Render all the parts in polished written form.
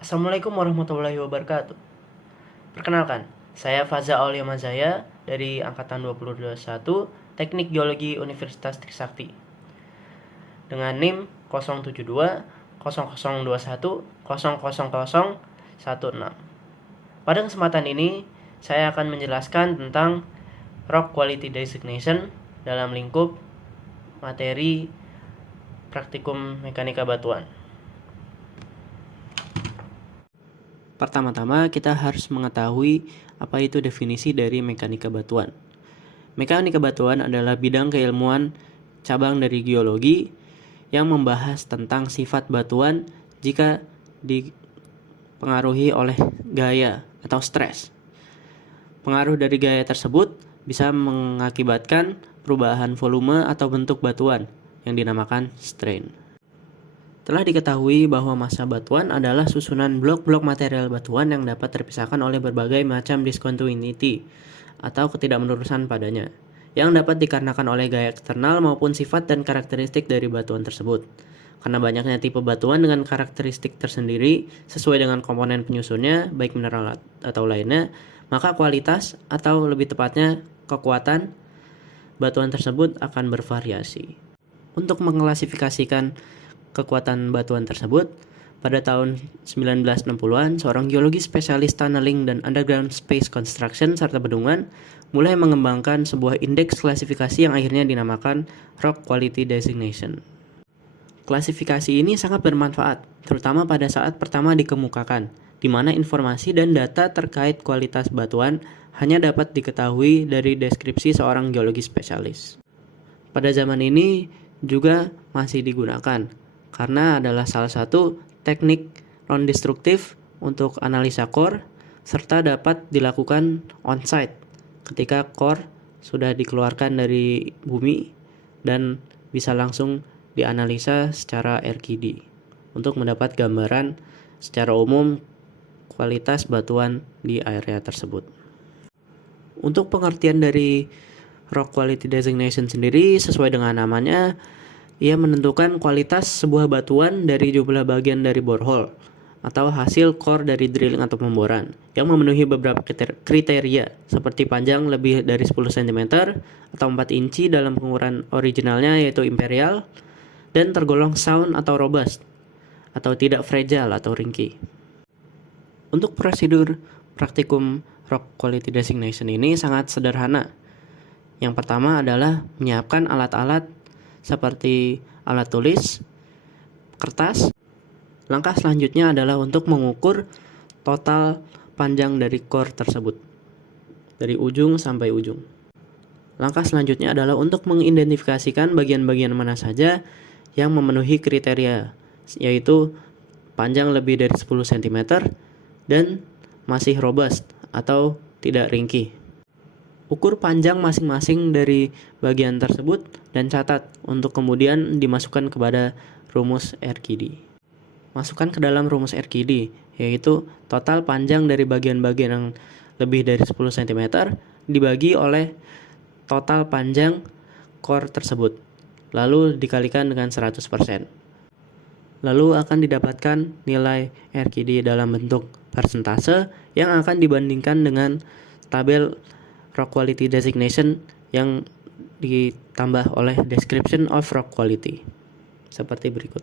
Assalamualaikum warahmatullahi wabarakatuh. Perkenalkan, saya Faza Aulia Mazaya dari Angkatan 2021 Teknik Geologi Universitas Trisakti dengan NIM 072 0021 00016. Pada kesempatan ini, saya akan menjelaskan tentang Rock Quality Designation dalam lingkup materi praktikum mekanika batuan. Pertama-tama kita harus mengetahui apa itu definisi dari mekanika batuan. Mekanika batuan adalah bidang keilmuan cabang dari geologi yang membahas tentang sifat batuan jika dipengaruhi oleh gaya atau stres. Pengaruh dari gaya tersebut bisa mengakibatkan perubahan volume atau bentuk batuan yang dinamakan strain. Telah diketahui bahwa massa batuan adalah susunan blok-blok material batuan yang dapat terpisahkan oleh berbagai macam discontinuity atau ketidakmelurusan padanya, yang dapat dikarenakan oleh gaya eksternal maupun sifat dan karakteristik dari batuan tersebut. Karena banyaknya tipe batuan dengan karakteristik tersendiri sesuai dengan komponen penyusunnya, baik mineral atau lainnya, maka kualitas atau lebih tepatnya kekuatan batuan tersebut akan bervariasi. Untuk mengklasifikasikan kekuatan batuan tersebut, pada tahun 1960-an, seorang geologi spesialis tunneling dan underground space construction serta bendungan mulai mengembangkan sebuah indeks klasifikasi yang akhirnya dinamakan Rock Quality Designation. Klasifikasi ini sangat bermanfaat, terutama pada saat pertama dikemukakan, di mana informasi dan data terkait kualitas batuan hanya dapat diketahui dari deskripsi seorang geologi spesialis. Pada zaman ini juga masih digunakan, karena adalah salah satu teknik non-destruktif untuk analisa core serta dapat dilakukan on-site ketika core sudah dikeluarkan dari bumi dan bisa langsung dianalisa secara RQD untuk mendapat gambaran secara umum kualitas batuan di area tersebut. Untuk pengertian dari Rock Quality Designation sendiri sesuai dengan namanya, ia menentukan kualitas sebuah batuan dari jumlah bagian dari borehole atau hasil core dari drilling atau pemboran yang memenuhi beberapa kriteria seperti panjang lebih dari 10 cm atau 4 inci dalam ukuran originalnya yaitu imperial dan tergolong sound atau robust atau tidak fragile atau ringkih. Untuk prosedur praktikum Rock Quality Designation ini sangat sederhana. Yang pertama adalah menyiapkan alat-alat seperti alat tulis, kertas. Langkah selanjutnya adalah untuk mengukur total panjang dari core tersebut, dari ujung sampai ujung. Langkah selanjutnya adalah untuk mengidentifikasikan bagian-bagian mana saja yang memenuhi kriteria, yaitu panjang lebih dari 10 cm dan masih robust atau tidak ringkih. Ukur panjang masing-masing dari bagian tersebut dan catat untuk kemudian dimasukkan kepada rumus RQD. Masukkan ke dalam rumus RQD, yaitu total panjang dari bagian-bagian yang lebih dari 10 cm dibagi oleh total panjang core tersebut, lalu dikalikan dengan 100%. Lalu akan didapatkan nilai RQD dalam bentuk persentase yang akan dibandingkan dengan tabel Rock Quality Designation yang ditambah oleh Description of Rock Quality seperti berikut.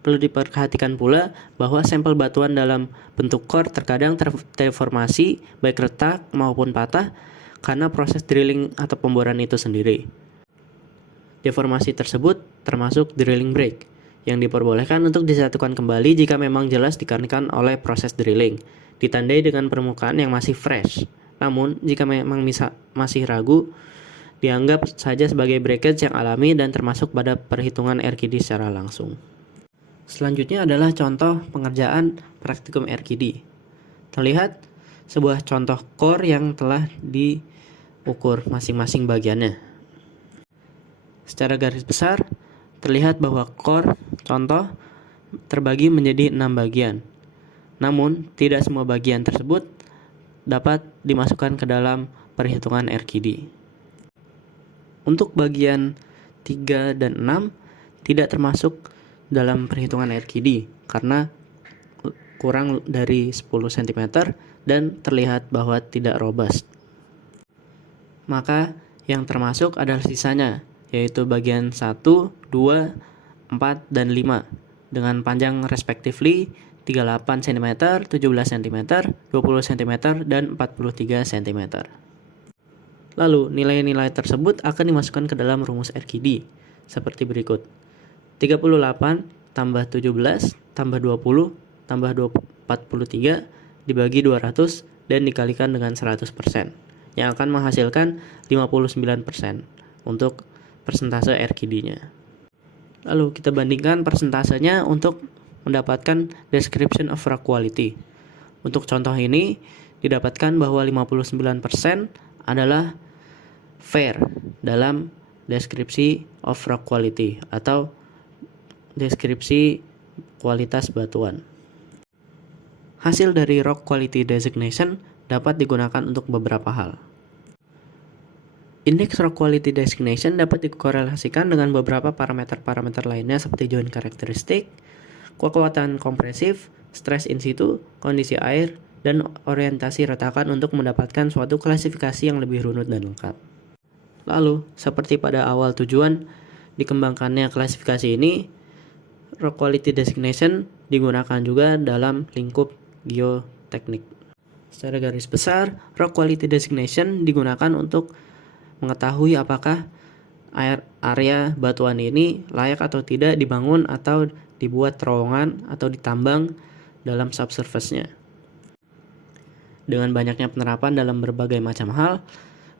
Perlu diperhatikan pula bahwa sampel batuan dalam bentuk core terkadang terdeformasi baik retak maupun patah karena proses drilling atau pemboran itu sendiri. Deformasi tersebut termasuk drilling break yang diperbolehkan untuk disatukan kembali jika memang jelas dikarenakan oleh proses drilling, ditandai dengan permukaan yang masih fresh. Namun, jika memang masih ragu, dianggap saja sebagai breakage yang alami dan termasuk pada perhitungan RQD secara langsung. Selanjutnya adalah contoh pengerjaan praktikum RQD. Terlihat sebuah contoh core yang telah diukur masing-masing bagiannya. Secara garis besar, terlihat bahwa core contoh terbagi menjadi 6 bagian. Namun, tidak semua bagian tersebut dapat dimasukkan ke dalam perhitungan RQD. Untuk bagian 3 dan 6 tidak termasuk dalam perhitungan RQD karena kurang dari 10 cm dan terlihat bahwa tidak robust. Maka yang termasuk adalah sisanya, yaitu bagian 1, 2, 4, dan 5 dengan panjang respectively 38 cm, 17 cm, 20 cm, dan 43 cm. Lalu, nilai-nilai tersebut akan dimasukkan ke dalam rumus RKD seperti berikut. 38 tambah 17 tambah 20 tambah 43 dibagi 200 dan dikalikan dengan 100%, yang akan menghasilkan 59% untuk persentase RKD-nya. Lalu kita bandingkan persentasenya untuk mendapatkan description of rock quality. Untuk contoh ini didapatkan bahwa 59% adalah fair dalam deskripsi of rock quality atau deskripsi kualitas batuan. Hasil dari rock quality designation dapat digunakan untuk beberapa hal. Indeks rock quality designation dapat dikorelasikan dengan beberapa parameter-parameter lainnya seperti joint karakteristik, kekuatan kompresif, stres in situ, kondisi air, dan orientasi retakan untuk mendapatkan suatu klasifikasi yang lebih runut dan lengkap. Lalu, seperti pada awal tujuan dikembangkannya klasifikasi ini, rock quality designation digunakan juga dalam lingkup geoteknik. Secara garis besar, rock quality designation digunakan untuk mengetahui apakah area batuan ini layak atau tidak dibangun atau dibuat terowongan atau ditambang dalam subsurface-nya. Dengan banyaknya penerapan dalam berbagai macam hal,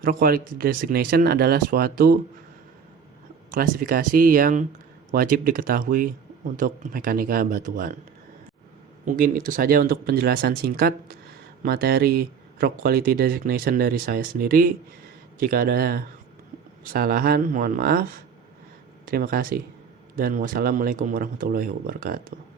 rock quality designation adalah suatu klasifikasi yang wajib diketahui untuk mekanika batuan. Mungkin itu saja untuk penjelasan singkat materi rock quality designation dari saya sendiri. Jika ada kesalahan, mohon maaf. Terima kasih. Dan wassalamualaikum warahmatullahi wabarakatuh.